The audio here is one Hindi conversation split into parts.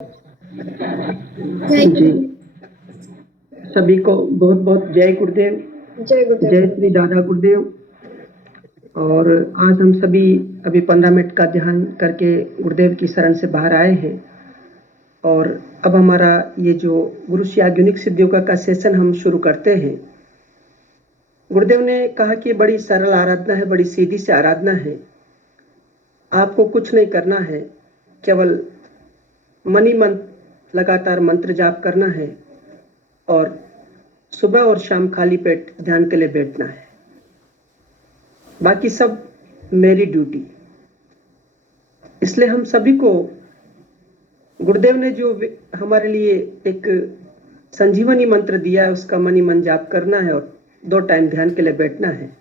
जय जी, सभी को बहुत बहुत जय गुरुदेव, जय गुरुदेव। जय श्री दादा गुरुदेव। और आज हम सभी अभी 15 मिनट का ध्यान करके गुरुदेव की शरण से बाहर आए हैं। और अब हमारा ये जो गुरु श्री आधुनिक सिद्धियों का सेशन हम शुरू करते हैं। गुरुदेव ने कहा कि बड़ी सरल आराधना है, बड़ी सीधी सी आराधना है। आपको कुछ नहीं करना है, केवल मनी मन लगातार मंत्र जाप करना है और सुबह और शाम खाली पेट ध्यान के लिए बैठना है। बाकी सब मेरी ड्यूटी। इसलिए हम सभी को गुरुदेव ने जो हमारे लिए एक संजीवनी मंत्र दिया है, उसका मनी मन जाप करना है और 2 टाइम ध्यान के लिए बैठना है।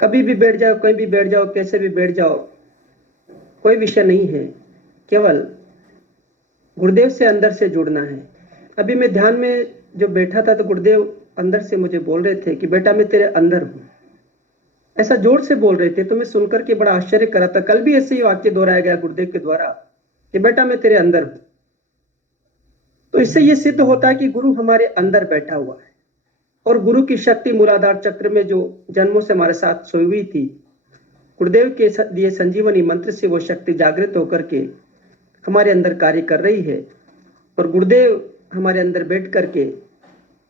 कभी भी बैठ जाओ, कहीं भी बैठ जाओ, कैसे भी बैठ जाओ, कोई विषय नहीं है, केवल गुरुदेव से अंदर से जुड़ना है। अभी मैं ध्यान में जो बैठा था तो गुरुदेव अंदर से मुझे बोल रहे थे कि बेटा मैं तेरे अंदर हूं। ऐसा जोर से बोल रहे थे तो मैं सुनकर के बड़ा आश्चर्य करा था। कल भी ऐसे ही वाक्य दोहराया गया गुरुदेव के द्वारा कि बेटा मैं तेरे अंदर हूं। तो इससे ये सिद्ध होता है कि गुरु हमारे अंदर बैठा हुआ है और गुरु की शक्ति मूलाधार चक्र में जो जन्मों से हमारे साथ सोई हुई थी, गुरुदेव के दिए संजीवनी मंत्र से वो शक्ति जागृत होकर के हमारे अंदर कार्य कर रही है और गुरुदेव हमारे अंदर बैठ करके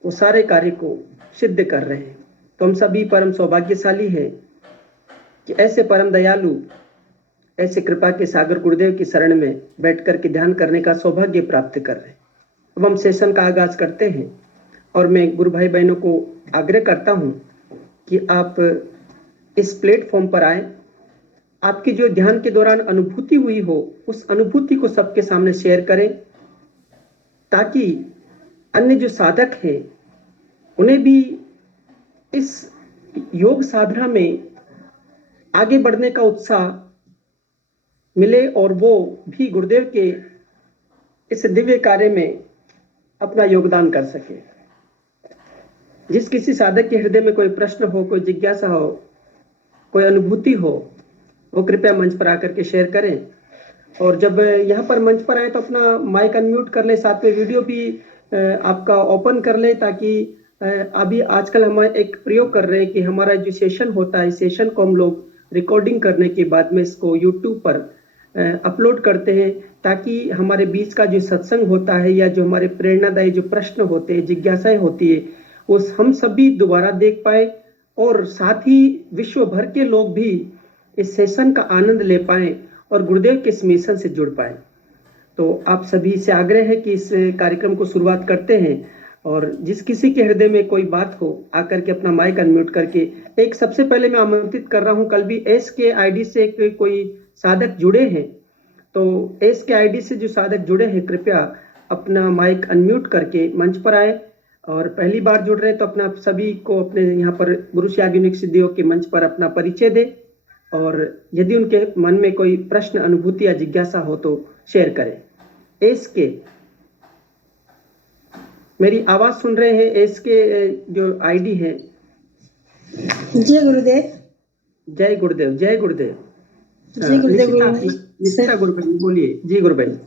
वो सारे कार्य को सिद्ध कर रहे हैं। तो हम सभी परम सौभाग्यशाली हैं कि ऐसे परम दयालु, ऐसे कृपा के सागर गुरुदेव की शरण में बैठ करके ध्यान करने का सौभाग्य प्राप्त कर रहे हैं। अब हम सेशन का आगाज करते हैं और मैं गुरु भाई बहनों को आग्रह करता हूं कि आप इस प्लेटफॉर्म पर आए। आपकी जो ध्यान के दौरान अनुभूति हुई हो, उस अनुभूति को सबके सामने शेयर करें ताकि अन्य जो साधक हैं उन्हें भी इस योग साधना में आगे बढ़ने का उत्साह मिले और वो भी गुरुदेव के इस दिव्य कार्य में अपना योगदान कर सके। जिस किसी साधक के हृदय में कोई प्रश्न हो, कोई जिज्ञासा हो, कोई अनुभूति हो, वो कृपया मंच पर आकर के शेयर करें। और जब यहाँ पर मंच पर आए तो अपना माइक अनम्यूट कर ले, साथ में वीडियो भी आपका ओपन कर ले, ताकि अभी आजकल हम एक प्रयोग कर रहे हैं कि हमारा जो सेशन होता है, सेशन को हम लोग रिकॉर्डिंग करने के बाद में इसको यूट्यूब पर अपलोड करते हैं, ताकि हमारे बीच का जो सत्संग होता है या जो हमारे प्रेरणादायी जो प्रश्न होते हैं, जिज्ञासाएं होती है, वो हम सभी दोबारा देख पाए और साथ ही विश्व भर के लोग भी इस सेशन का आनंद ले पाए और गुरुदेव के इस मिशन से जुड़ पाए। तो आप सभी से आग्रह है कि इस कार्यक्रम को शुरुआत करते हैं और जिस किसी के हृदय में कोई बात हो आकर के अपना माइक अनम्यूट करके एक सबसे पहले मैं आमंत्रित कर रहा हूं, कल भी एस के आईडी से कोई साधक जुड़े हैं, तो एस के आईडी से जो साधक जुड़े हैं कृपया अपना माइक अनम्यूट करके मंच पर आए। और पहली बार जुड़ रहे हैं तो अपना सभी को अपने यहाँ पर गुरु श्री आधुनिक सिद्धियों के मंच पर अपना परिचय दे और यदि उनके मन में कोई प्रश्न, अनुभूति या जिज्ञासा हो तो शेयर करें। एस के, मेरी आवाज सुन रहे हैं? एस के जो आईडी है। जय गुरुदेव। जय गुरुदेव, जय गुरुदेव। जय गुरुदेव। निशिता गुरुदेव बोलिए। जी गुरुदेव।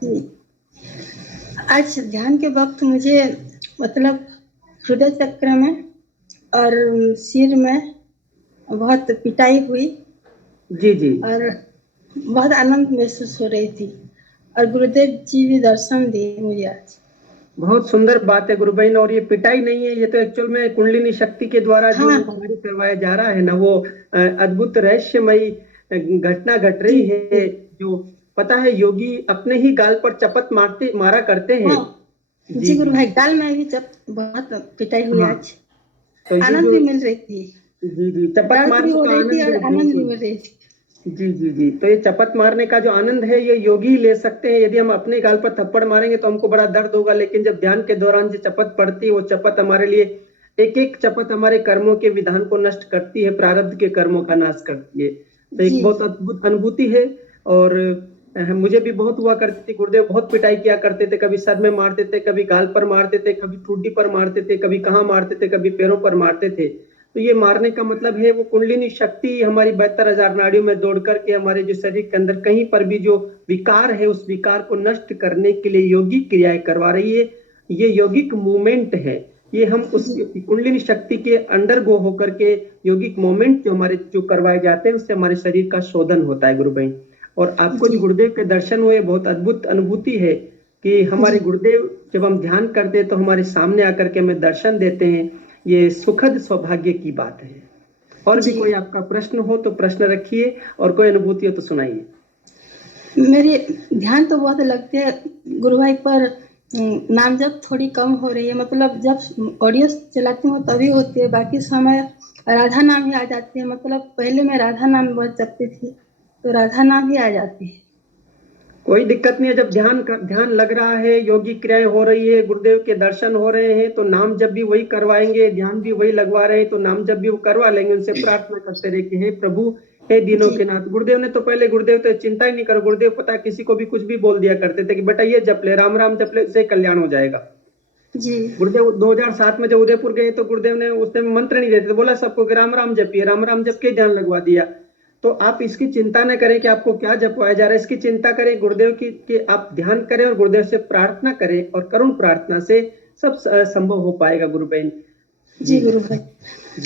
आज ध्यान के वक्त मुझे मतलब हृदय चक्र में और सिर में बहुत पिटाई हुई। जी जी। और बहुत आनंद महसूस हो रही थी और गुरुदेव जी भी दर्शन दिए मुझे आज। बहुत सुंदर बात है गुरु बहन। और ये पिटाई नहीं है, ये तो एक्चुअल में कुंडलिनी शक्ति के द्वारा जो कार्य करवाया जा रहा है ना, वो अद्भुत रहस्यमयी घटना घट रही है। जो पता है योगी अपने ही गाल पर चपत मारा करते हैं। जी गुरु भाई, गाल में भी बहुत पिटाई हुई आज। तो आनंद भी मिल रही थी। जी जी, चपत मारने का आनंद भी मिल रही थी। जी जी जी। तो ये चपत मारने का जो आनंद है ये योगी ही ले सकते हैं। यदि हम अपने गाल पर थप्पड़ मारेंगे तो हमको बड़ा दर्द होगा, लेकिन जब ध्यान के दौरान जो चपत पड़ती है वो चपत हमारे लिए, एक एक चपत हमारे कर्मों के विधान को नष्ट करती है, प्रारब्ध के कर्मों का नाश करती है। तो एक बहुत अद्भुत अनुभूति है। और मुझे भी बहुत हुआ करती थी, गुरुदेव बहुत पिटाई किया करते थे, कभी सर में मारते थे, कभी गाल पर मारते थे, कभी ठुड्डी पर मारते थे, कभी कहाँ मारते थे, कभी पैरों पर मारते थे। तो ये मारने का मतलब है वो कुंडलिनी शक्ति हमारी 72,000 नाड़ियों में दौड़ करके हमारे जो शरीर के अंदर कहीं पर भी जो विकार है उस विकार को नष्ट करने के लिए योगिक क्रियाएं करवा रही है। ये यौगिक मूवमेंट है, ये हम उस कुंडलिनी शक्ति के अंडर गो होकर के यौगिक मूवमेंट जो हमारे जो करवाए जाते हैं उससे हमारे शरीर का शोधन होता है गुरु बहन। और आपको जो गुरुदेव के दर्शन हुए बहुत अद्भुत अनुभूति है कि हमारे गुरुदेव जब हम ध्यान करते हैं तो हमारे सामने आकर के हमें दर्शन देते हैं, ये सुखद सौभाग्य की बात है। और भी कोई आपका प्रश्न हो तो प्रश्न रखिए और कोई अनुभूति हो तो सुनाइए। मेरे ध्यान तो बहुत लगते हैं गुरु भाई, पर नाम जब थोड़ी कम हो रही है, मतलब जब ऑडियो चलाती हूँ तभी होती है, बाकी समय राधा नाम ही आ जाती है। मतलब पहले मैं राधा नाम बहुत जपती थी तो राधा नाम ही आ जाती है। कोई दिक्कत नहीं है, जब ध्यान लग रहा है, योगी क्रियाएं हो रही है, गुरुदेव के दर्शन हो रहे हैं तो नाम जब भी वही करवाएंगे, ध्यान भी वही लगवा रहे हैं तो नाम जब भी वो करवा लेंगे, उनसे प्रार्थना करते रहे कि हे प्रभु, हे दिनों के नाथ। गुरुदेव ने तो पहले, गुरुदेव तो चिंता ही नहीं करो, गुरुदेव पता है किसी को भी कुछ भी बोल दिया करते थे कि बेटा ये जप ले, राम राम जप ले, उससे कल्याण हो जाएगा। जी गुरुदेव 2007 में जब उदयपुर गए तो गुरुदेव ने उस टाइम मंत्र नहीं देते थे, बोला सबको कि राम राम जपिए, राम राम जप के ध्यान लगवा दिया। तो आप इसकी चिंता न करें कि आपको क्या जपवाया जा रहा है, इसकी चिंता करें गुरुदेव की कि आप ध्यान करें और गुरुदेव से प्रार्थना करें, और करुण प्रार्थना से सब संभव हो पाएगा गुरु बहन। जी गुरु भाई,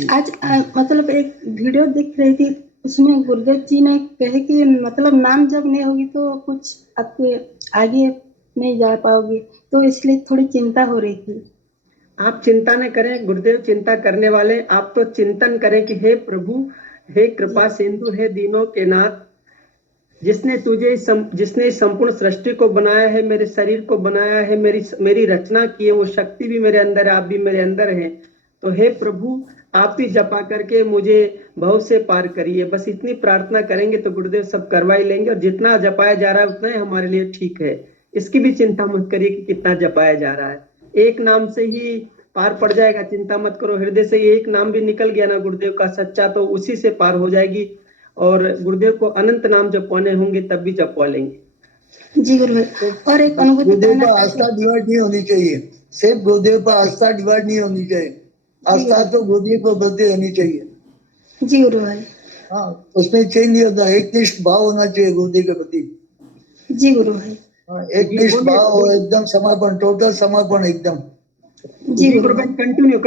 आज मतलब एक वीडियो दिख रही थी, उसमें गुरुदेव जी ने कहे कि मतलब नाम जब नहीं होगी तो कुछ आपके आगे नहीं जा पाओगे, तो इसलिए थोड़ी चिंता हो रही थी। आप चिंता न करें, गुरुदेव चिंता करने वाले, आप तो चिंतन करें कि हे प्रभु, हे कृपा सिंधु, हे दीनों के नाथ, जिसने संपूर्ण सृष्टि को बनाया है, मेरे शरीर को बनाया है, मेरी रचना की है, वो शक्ति भी मेरे अंदर है, आप भी मेरे अंदर हैं। तो हे प्रभु, आप ही जपा करके मुझे भव से पार करिए। बस इतनी प्रार्थना करेंगे तो गुरुदेव सब करवा ही लेंगे, और जितना जपाया जा रहा है उतना ही हमारे लिए ठीक है। इसकी भी चिंता मत करिए कि कितना जपाया जा रहा है, एक नाम से ही पार पड़ जाएगा, चिंता मत करो। हृदय से एक नाम भी निकल गया ना गुरुदेव का सच्चा, तो उसी से पार हो जाएगी, और गुरुदेव को अनंत नाम जपवाने होंगे तब भी जपवा लेंगे। जी गुरु भाई, और एक अनुभूति गुरुदेव पर आस्था डिवाइड नहीं होनी चाहिए, सिर्फ गुरुदेव पर आस्था डिवाइड नहीं होनी चाहिए, आस्था तो गुरुदेव को बदले होनी चाहिए। जी गुरु भाई, हाँ, उसमें चेंज नहीं होता, एक निष्ठ भाव होना चाहिए गुरुदेव के प्रति। जी गुरु भाई, एक निष्ठ भाव और एकदम समर्पण, टोटल समर्पण एकदम। जी गुरु बहन, कंटिन्यू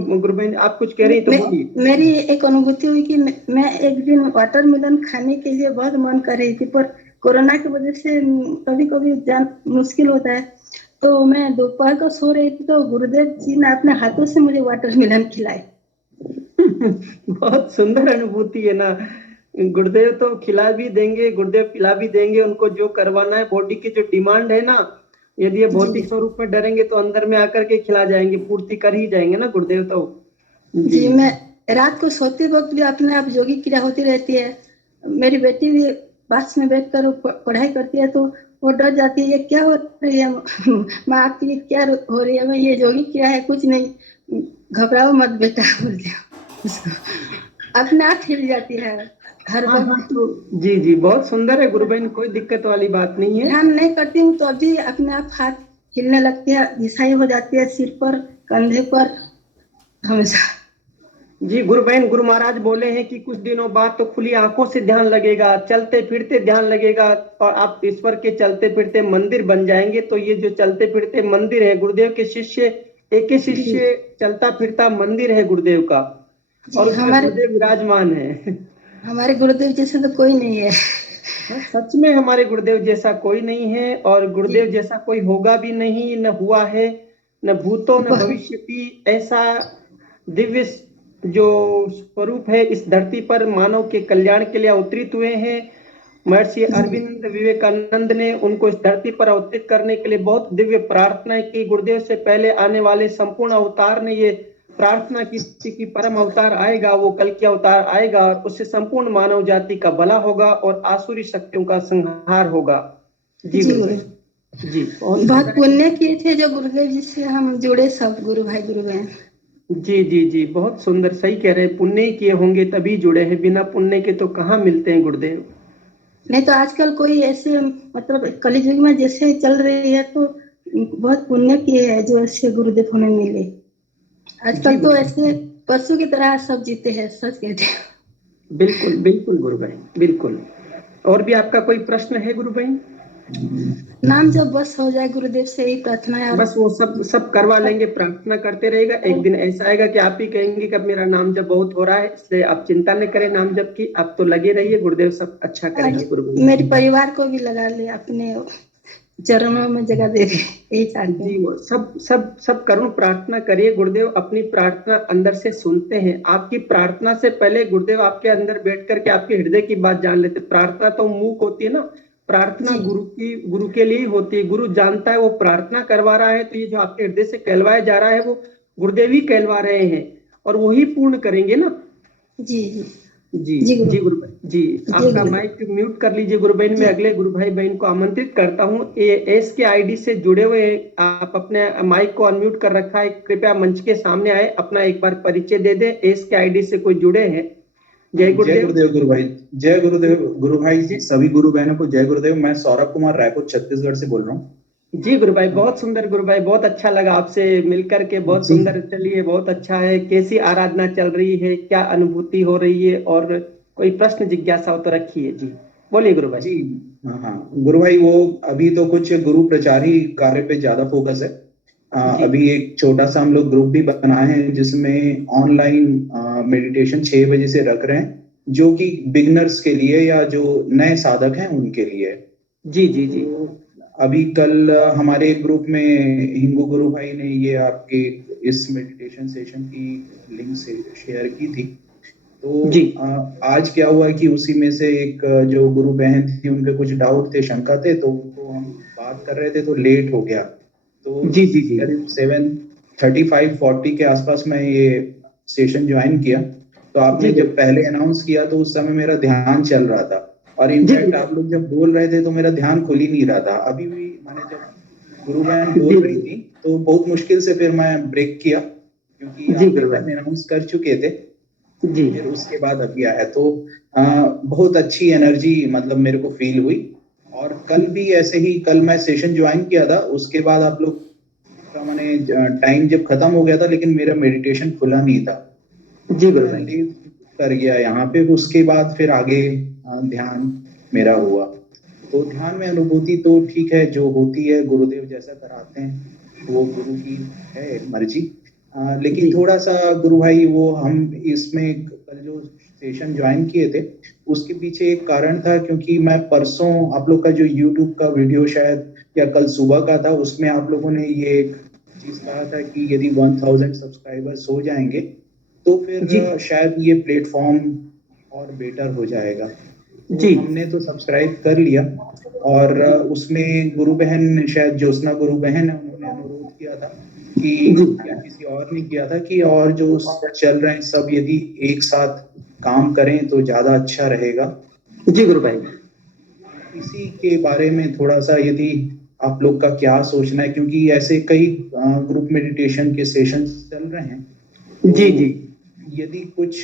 गुरु बहन, आप कुछ कह रही तो बोलिए। मेरी एक अनुभूति हुई कि मैं एक दिन वाटरमेलन खाने के लिए बहुत मन कर रही थी, पर कोरोना की वजह से कभी कभी मुश्किल होता है, तो मैं दोपहर को सो रही थी तो गुरुदेव जी ने अपने हाथों से मुझे वाटरमेलन खिलाए। बहुत सुंदर अनुभूति है ना, गुरुदेव तो खिला भी देंगे, गुरुदेव पिला भी देंगे, उनको जो करवाना है, बॉडी की जो डिमांड है ना, यदि ये भौतिक स्वरूप में डरेंगे तो अंदर में आकर के खिला जाएंगे, पूर्ति कर ही जाएंगे ना गुरुदेव तो। जी मैं रात को सोते वक्त भी अपने आप योगी क्रिया होती रहती है। मेरी बेटी भी पास में बैठकर पढ़ाई करती है तो वो डर जाती है, ये क्या हो रही है माँ आपकी, क्या हो रही है? मैं ये योगी क्रिया है, कुछ नहीं, घबराओ मत बेटा बोलती हूँ। अपने आप हिल जाती है हर वक्त। तो जी बहुत सुंदर है गुरु बहन, कोई दिक्कत वाली बात नहीं है। ध्यान नहीं करती हूँ तो अभी अपने आप हाथ हिलने लगती है, घिसाई हो जाती है सिर पर, कंधे पर, हमेशा। जी गुरु बहन, गुरु महाराज बोले हैं कि कुछ दिनों बाद तो खुली आंखों से ध्यान लगेगा, चलते फिरते ध्यान लगेगा, और आप ईश्वर के चलते फिरते मंदिर बन जाएंगे। तो ये जो चलते फिरते मंदिर है, गुरुदेव के शिष्य, एक ही शिष्य चलता फिरता मंदिर है गुरुदेव का, और उसमें गुरुदेव विराजमान है। हमारे गुरुदेव जैसे तो कोई नहीं है। सच में हमारे गुरुदेव जैसा कोई नहीं है, और गुरुदेव जैसा कोई होगा भी नहीं, न हुआ है, न भूतो न भविष्य की। ऐसा दिव्य जो स्वरूप है इस धरती पर मानव के कल्याण के लिए अवतरित हुए हैं। महर्षि अरविंद विवेकानंद ने उनको इस धरती पर अवतरित करने के लिए बहुत दिव्य प्रार्थना की। गुरुदेव से पहले आने वाले संपूर्ण अवतार ने ये प्रार्थना की कि परम अवतार आएगा, वो कल की अवतार आएगा, और उससे संपूर्ण मानव जाति का भला होगा और आसुरी शक्तियों का संहार होगा। जी जी बहुत पुण्य किए थे जो गुरुदेव जी से हम जुड़े, सब गुरु भाई गुरु बहन। जी बहुत सुंदर, सही कह रहे हैं, पुण्य किए होंगे तभी जुड़े हैं, बिना पुण्य के तो कहाँ मिलते हैं गुरुदेव। नहीं तो आजकल कोई ऐसे, मतलब कलयुग में जैसे चल रही है तो बहुत पुण्य किए है जो ऐसे गुरुदेव हमें मिले। आजकल तो ऐसे पशु की तरह सब जीते हैं, सच कहते हैं। बिल्कुल बिल्कुल गुरु भाई, बिल्कुल। और भी आपका कोई प्रश्न है गुरु भाई? नाम जब बस हो जाए, गुरुदेव से यही प्रार्थना है। और बस वो सब सब करवा लेंगे, प्रार्थना करते रहेगा। एक दिन ऐसा आएगा कि आप ही कहेंगे कि अब मेरा नाम जप बहुत हो रहा है, इसलिए आप चिंता न करें नाम जप की, आप तो लगे रहिए, गुरुदेव सब अच्छा करेंगे गुरु भाई। मेरे परिवार को भी लगा ले, अपने चरणों में जगह दे दे, यही चाहते जी हैं। वो सब सब सब करुण प्रार्थना करिए। गुरुदेव अपनी प्रार्थना अंदर से सुनते हैं। आपकी प्रार्थना से पहले गुरुदेव आपके अंदर बैठ करके आपके हृदय की बात जान लेते। प्रार्थना तो मूक होती है ना, प्रार्थना जी गुरु के लिए ही होती है। गुरु जानता है वो प्रार्थना करवा रहा है, तो ये जो आपके हृदय से कहलवाया जा रहा है वो गुरुदेव ही कहलवा रहे हैं, और वही पूर्ण करेंगे ना। जी जी जी जी गुरु जी गुरु भाई जी। जी आपका गुरु माइक म्यूट कर लीजिए गुरु बहन। मैं जी अगले गुरु भाई बहन को आमंत्रित करता हूँ। एस के आईडी से जुड़े हुए हैं, आप अपने माइक को अनम्यूट कर रखा है, कृपया मंच के सामने आए, अपना एक बार परिचय दे दें। एस के आईडी से कोई जुड़े हैं? जय जय गुरुदेव। गुरुदेव गुरु भाई। जय गुरुदेव गुरु भाई, सभी गुरु बहनों को जय गुरुदेव। मैं सौरभ कुमार रायपुर छत्तीसगढ़ से बोल रहा हूँ। जी गुरु भाई, बहुत सुंदर गुरु भाई, बहुत अच्छा लगा आपसे मिलकर के, बहुत जी सुंदर। चलिए बहुत अच्छा है। कैसी आराधना चल रही है, क्या अनुभूति हो रही है, और कोई प्रश्न जिज्ञासा हो तो रखिए। जी बोलिए गुरु भाई। जी। हाँ हाँ गुरु भाई, वो अभी तो कुछ गुरु प्रचारी कार्य पे ज्यादा फोकस है। जी अभी एक छोटा सा हम लोग ग्रुप भी बनाए हैं जिसमें ऑनलाइन मेडिटेशन 6 बजे से रख रहे हैं, जो कि बिगनर्स के लिए या जो नए साधक हैं उनके लिए है। जी जी जी तो अभी कल हमारे ग्रुप में हिंगू गुरु भाई ने ये आपके इस मेडिटेशन सेशन की लिंक से शेयर की थी। तो जी आज क्या हुआ कि उसी में से एक जो गुरु बहन थी, उनके कुछ डाउट थे, शंका थे, तो उनको हम बात कर रहे थे तो लेट हो गया। तो जी जी जी करीब 7:35-40 के आसपास मैं ये सेशन ज्वाइन किया। तो जी आपने जब पहले अनाउंस किया तो उस समय मेरा ध्यान चल रहा था, और जी इनफैक्ट आप लोग जब बोल रहे थे तो मेरा ध्यान खुल ही नहीं रहा था। अभी भी मैंने जब गुरु बहन जी बोल रही थी तो बहुत मुश्किल से फिर मैं ब्रेक किया, क्योंकि जी आप गुरु एक बार भाई अनाउंस कर चुके थे। जी फिर उसके बाद अभी आया तो बहुत अच्छी एनर्जी मतलब मेरे को फील हुई। और कल भी ऐसे ही, कल मैं सेशन ज्वाइन किया था, उसके बाद आप लोग का मैंने टाइम जब खत्म हो गया था, लेकिन मेरा मेडिटेशन खुला नहीं था, जी गुरु थोड़ा भाई लेट कर गया यहाँ पे। उसके बाद फिर आगे ध्यान मेरा हुआ। तो ध्यान में अनुभूति तो ठीक है, जो होती है गुरुदेव जैसा कराते हैं वो गुरु की है मर्जी। लेकिन जी थोड़ा सा गुरु भाई, वो हम इसमें कल जो सेशन ज्वाइन किए थे उसके पीछे एक कारण था, क्योंकि मैं परसों आप लोग का जो यूट्यूब का वीडियो शायद या कल सुबह का था, उसमें आप लोगों ने ये एक चीज कहा था कि यदि 1000 सब्सक्राइबर्स हो जाएंगे तो फिर जी शायद ये प्लेटफॉर्म और बेटर हो जाएगा। तो जी हमने तो सब्सक्राइब कर लिया। और उसमें गुरु बहन, शायद ज्योत्सना गुरु बहन है, उन्होंने अनुरोध किया था कि, जी या किसी और ने किया था कि, और जो चल रहे हैं सब यदि एक साथ काम करें तो ज्यादा अच्छा रहेगा। जी गुरु भाई इसी के बारे में थोड़ा सा यदि आप लोग का क्या सोचना है, क्योंकि ऐसे कई ग्रुप मेडिटेशन के सेशन चल रहे हैं। जी जी तो यदि कुछ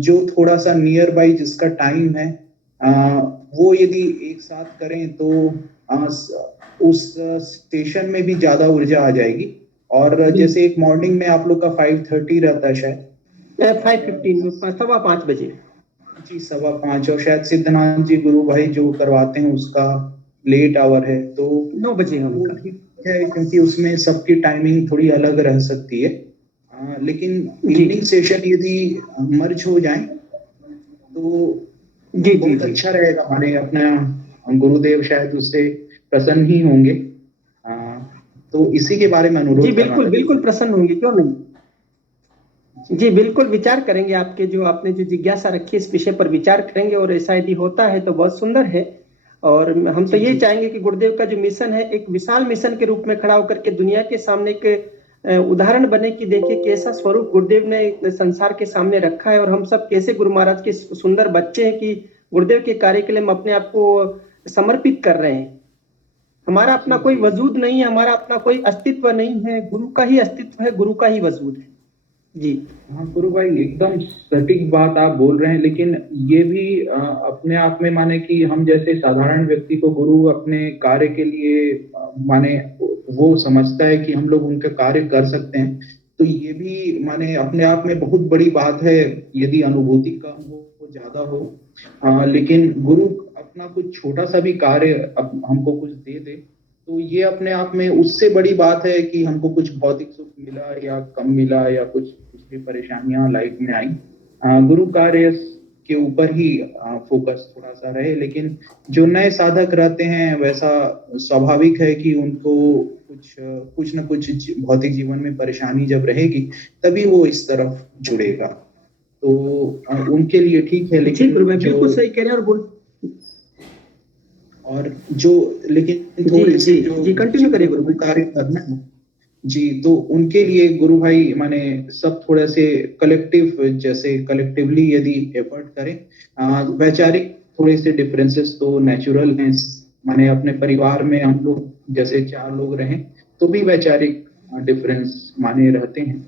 जो थोड़ा सा नियर बाई जिसका टाइम है, अ, वो यदि एक साथ करें तो उस स्टेशन में भी ज्यादा ऊर्जा आ जाएगी। और जैसे एक मॉर्निंग में आप लोग का 5:30 रहता है शायद, 5:15 में, 5:15 जी 5:15, और शायद सिद्धनाथ जी गुरु भाई जो करवाते हैं उसका लेट आवर है। तो 9 बजे है वो उनका। ठीक है, क्योंकि उसमें सबकी टाइमिंग थोड़ी अलग रह सकती है। लेकिन जी इवनिंग सेशन यदि मर्ज हो जाए तो जी जी बहुत जी अच्छा रहेगा। माने अपना गुरुदेव शायद उससे प्रसन्न ही होंगे। अ, तो इसी के बारे में जी अनुरोध करना बिल्कुल था गुरु बिल्कुल प्रसन्न होंगे, क्यों नहीं। जी। जी बिल्कुल विचार करेंगे, आपके जो आपने जो जिज्ञासा रखी है इस विषय पर विचार करेंगे, और ऐसा यदि होता है तो बहुत सुंदर है। और हम तो जी ये जी चाहेंगे कि गुरुदेव का जो मिशन है एक विशाल मिशन के रूप में खड़ा होकर के दुनिया के सामने एक उदाहरण बने कि देखिए कैसा स्वरूप गुरुदेव ने संसार के सामने रखा है, और हम सब कैसे गुरु महाराज के सुंदर बच्चे हैं कि गुरुदेव के कार्य के लिए हम अपने आप को समर्पित कर रहे हैं। हमारा अपना जी कोई जी। वजूद नहीं है, हमारा अपना कोई अस्तित्व नहीं है, गुरु का ही अस्तित्व है, गुरु का ही वजूद है। जी हाँ गुरु भाई, एकदम सटीक बात आप बोल रहे हैं। लेकिन ये भी अपने आप में माने कि हम जैसे साधारण व्यक्ति को गुरु अपने कार्य के लिए माने वो समझता है कि हम लोग उनका कार्य कर सकते हैं। तो ये भी माने अपने आप में बहुत बड़ी बात है, यदि अनुभूति कम हो ज्यादा हो। लेकिन गुरु अपना कुछ छोटा सा भी कार्य हमको कुछ दे दे, तो ये अपने आप में उससे बड़ी बात है कि हमको कुछ भौतिक सुख मिला या कम मिला या कुछ दूसरी परेशानियां लाइफ में आई। गुरु कार्य के ऊपर ही फोकस थोड़ा सा रहे। लेकिन जो नए साधक रहते हैं, वैसा स्वाभाविक है कि उनको कुछ न कुछ भौतिक जीवन में परेशानी जब रहेगी तभी वो इस तरफ जुड़ेगा। तो उनके लिए ठीक है। लेकिन बिल्कुल सही कह रहे हैं। लेकिन थोड़े से जो कंटिन्यू करिए गुरु कार्य करना है जी, तो उनके लिए गुरु भाई माने सब थोड़ा से कलेक्टिवली यदि एफर्ट करें। वैचारिक थोड़े से डिफरेंसेस तो नेचुरल हैं, माने अपने परिवार में हम लोग जैसे 4 लोग रहें तो भी वैचारिक डिफरेंस माने रहते हैं,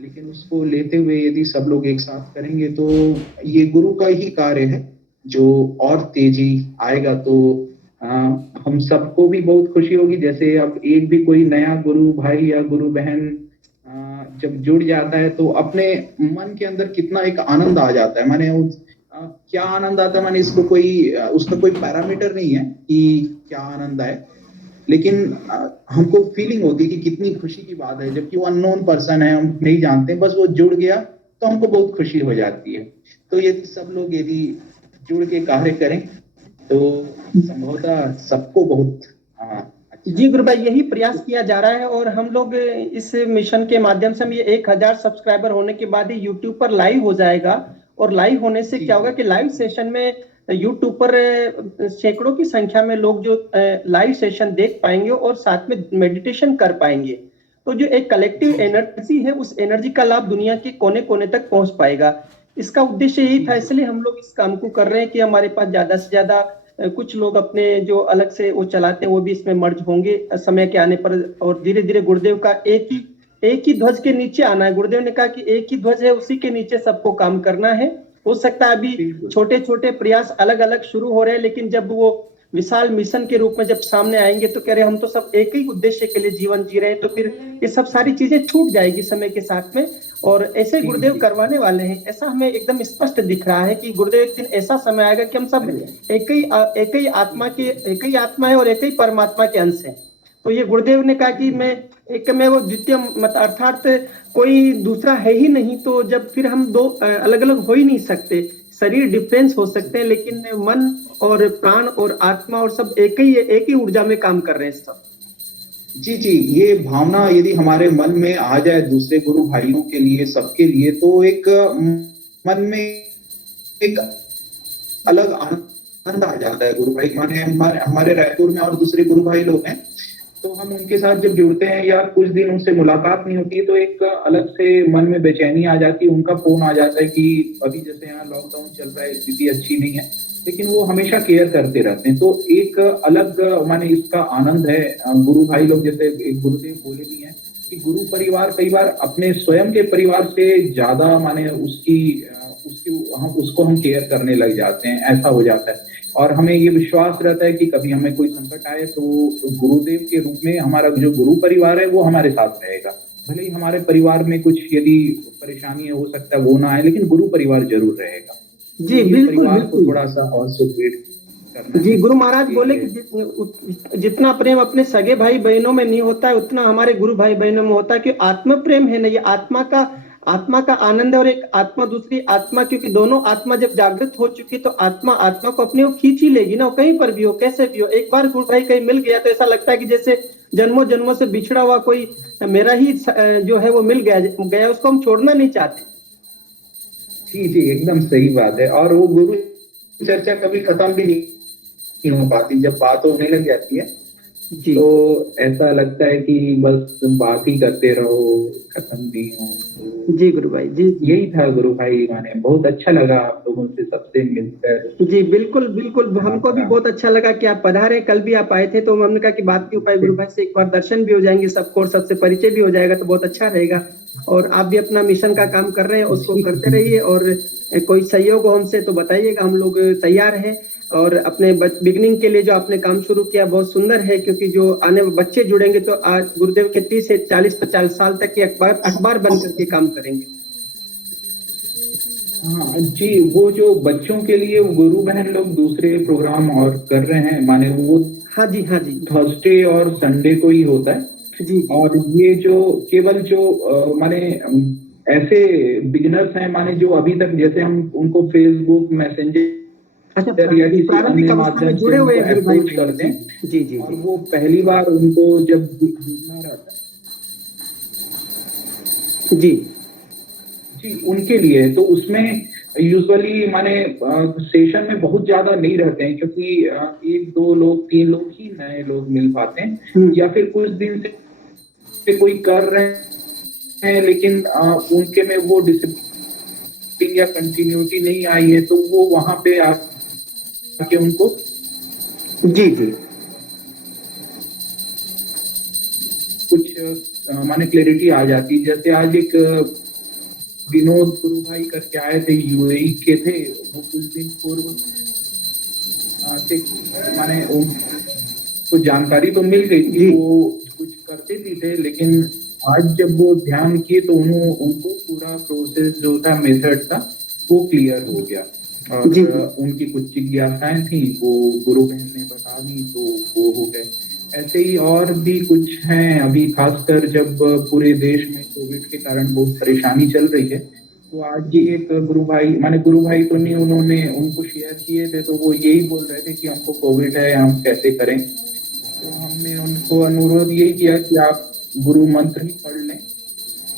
लेकिन उसको लेते हुए यदि सब लोग एक साथ करेंगे तो ये गुरु का ही कार्य है जो और तेजी आएगा। तो हम सबको भी बहुत खुशी होगी। जैसे अब एक भी कोई नया गुरु भाई या गुरु बहन जब जुड़ जाता है तो अपने मन के अंदर कितना एक आनंद आ जाता है। माने क्या आनंद आता है, माने इसको उसका कोई पैरामीटर नहीं है कि क्या आनंद आए, लेकिन हमको फीलिंग होती है कि कितनी खुशी की बात है। जबकि वो अननोन पर्सन है, हम नहीं जानते, बस वो जुड़ गया तो हमको बहुत खुशी हो जाती है। तो यदि सब लोग यदि जुड़ के कार्य करें तो संभवतः सबको बहुत जी गुरु भाई, यही प्रयास किया जा रहा है। और हम लोग इस मिशन के माध्यम से हम ये 1000 सब्सक्राइबर होने के बाद ही यूट्यूब पर लाइव हो जाएगा। और लाइव होने से क्या होगा कि लाइव सेशन में यूट्यूब पर सैकड़ों की संख्या में लोग जो लाइव सेशन देख पाएंगे और साथ में मेडिटेशन कर पाएंगे। तो जो एक कलेक्टिव एनर्जी है, उस एनर्जी का लाभ दुनिया के कोने कोने तक पहुंच पाएगा। इसका उद्देश्य यही था, इसलिए हम लोग इस काम को कर रहे हैं कि हमारे पास ज्यादा से ज्यादा कुछ लोग अपने जो अलग से वो चलाते हैं वो भी इसमें मर्ज होंगे समय के आने पर। और धीरे धीरे गुरुदेव का एक ही ध्वज के नीचे आना है। गुरुदेव ने कहा कि एक ही ध्वज है, उसी के नीचे सबको काम करना है। हो सकता है अभी छोटे छोटे प्रयास अलग अलग शुरू हो रहे हैं, लेकिन जब वो विशाल मिशन के रूप में जब सामने आएंगे तो कह रहे हम तो सब एक ही उद्देश्य के लिए जीवन जी रहे हैं, तो फिर ये सब सारी चीजें छूट जाएगी समय के साथ में। और ऐसे गुरुदेव करवाने वाले हैं, ऐसा हमें एकदम स्पष्ट दिख रहा है कि गुरुदेव एक दिन ऐसा समय आएगा कि हम सब एक ही आत्मा है और एक ही परमात्मा के अंश है। तो ये गुरुदेव ने कहा कि मैं वो द्वितीय मत अर्थात कोई दूसरा है ही नहीं। तो जब फिर हम दो अलग अलग हो ही नहीं सकते, शरीर डिफरेंस हो सकते हैं लेकिन मन और प्राण और आत्मा और सब एक ही ऊर्जा में काम कर रहे हैं सब। जी, ये भावना यदि हमारे मन में आ जाए दूसरे गुरु भाइयों के लिए, सबके लिए, तो एक मन में एक अलग आनंद आ जाता है। गुरु भाई माने हमारे रायपुर में और दूसरे गुरु भाई लोग हैं, तो हम उनके साथ जब जुड़ते हैं या कुछ दिन उनसे मुलाकात नहीं होती है तो एक अलग से मन में बेचैनी आ जाती है। उनका फोन आ जाता है कि अभी जैसे यहाँ लॉकडाउन चल रहा है, स्थिति अच्छी नहीं है, लेकिन वो हमेशा केयर करते रहते हैं। तो एक अलग माने इसका आनंद है। गुरु भाई लोग जैसे एक गुरुदेव बोले भी हैं कि गुरु परिवार कई बार अपने स्वयं के परिवार से ज्यादा माने उसको हम केयर करने लग जाते हैं, ऐसा हो जाता है। और हमें ये विश्वास रहता है कि कभी हमें कोई संकट आए तो गुरुदेव के रूप में हमारा जो गुरु परिवार है वो हमारे साथ रहेगा। भले ही हमारे परिवार में कुछ यदि परेशानी हो सकता है वो ना आए, लेकिन गुरु परिवार जरूर रहेगा। जी बिल्कुल, परिवार को थोड़ा सा और सुदृढ़ करना। जी गुरु महाराज बोले कि जितना प्रेम अपने सगे भाई बहनों में नहीं होता है उतना हमारे गुरु भाई बहनों में होता है। कि आत्मा प्रेम है ना, ये आत्मा का आनंद है और एक आत्मा दूसरी आत्मा, क्योंकि दोनों आत्मा जब जागृत हो चुकी तो आत्मा को अपने वो खींच ही लेगी ना, कहीं पर भी हो कैसे भी हो। एक बार गुरु भाई कहीं मिल गया तो ऐसा लगता है कि जैसे जन्मों जन्मों से बिछड़ा हुआ कोई मेरा ही जो है वो मिल गया, उसको हम छोड़ना नहीं चाहते। जी एकदम सही बात है। और वो गुरु चर्चा कभी खत्म भी नहीं हो पाती, जब बात होने लग जाती है जी, तो ऐसा लगता है कि बस बात ही करते रहो, खत्म नहीं हो। जी गुरु भाई, जी यही था गुरु भाई, माने बहुत अच्छा लगा आप लोगों से सबसे मिलकर। जी बिल्कुल हमको भी बहुत अच्छा लगा कि आप पधारे। कल भी आप आए थे तो हमने कहा कि बात के उपाय गुरु भाई से एक बार दर्शन भी हो जाएंगे सबको और सबसे परिचय भी हो जाएगा तो बहुत अच्छा रहेगा। और आप भी अपना मिशन का काम कर रहे हैं, उसको करते रहिए और कोई सहयोग हो हमसे तो बताइएगा, हम लोग तैयार हैं। और अपने बिगनिंग के लिए जो आपने काम शुरू किया बहुत सुंदर है, क्योंकि जो आने बच्चे जुड़ेंगे तो आज गुरुदेव के 30 से 40-50 साल तक ये अखबार बन करके काम करेंगे। हाँ जी, वो जो बच्चों के लिए वो गुरु बहन लोग दूसरे प्रोग्राम और कर रहे हैं, माने वो हाँ जी, हाँ जी, थर्सडे और संडे को ही होता है। जी, और ये जो केवल जो माने ऐसे बिगिनर्स हैं, माने जो अभी तक जैसे हम उनको फेसबुक मैसेंजर या किसी प्रारंभिक अन्य अवस्था में माध्यम जुड़े से हुए उनको हैं गुरु भाई अप्रोच करते हैं, जी जी और जी वो पहली बार उनको जब जुड़ना रहता है जी जी उनके लिए, तो उसमें यूजुअली माने सेशन में बहुत ज्यादा नहीं रहते हैं, क्योंकि 1-2 लोग 3 लोग ही नए लोग मिल पाते हैं, या फिर कुछ दिन से कोई कर रहे हैं लेकिन उनके में वो डिसिप्लिन या कंटिन्यूटी नहीं आई है, तो वो वहां पे आके उनको जी जी कुछ माने क्लैरिटी आ जाती है। जैसे आज एक विनोद गुरु भाई करके आए थे, यूएई के थे, वो कुछ दिन पूर्व से माने उनको जानकारी तो मिल गई थी, वो कुछ करते भी थे, लेकिन आज जब वो ध्यान किए तो उनको पूरा प्रोसेस जो था, मेथड था, वो क्लियर हो गया। और उनकी कुछ जिज्ञासाएं थी, वो गुरु बहन ने बता दी, तो वो हो गए। ऐसे ही और भी कुछ हैं, अभी खासकर जब पूरे देश में कोविड के कारण बहुत परेशानी चल रही है, तो आज भी एक गुरु भाई तो नहीं, उन्होंने उनको शेयर किए थे, तो वो यही बोल रहे थे कि हमको कोविड है, हम कैसे करें। तो हमने उनको अनुरोध यही किया कि आप गुरु मंत्र ही पढ़ लें।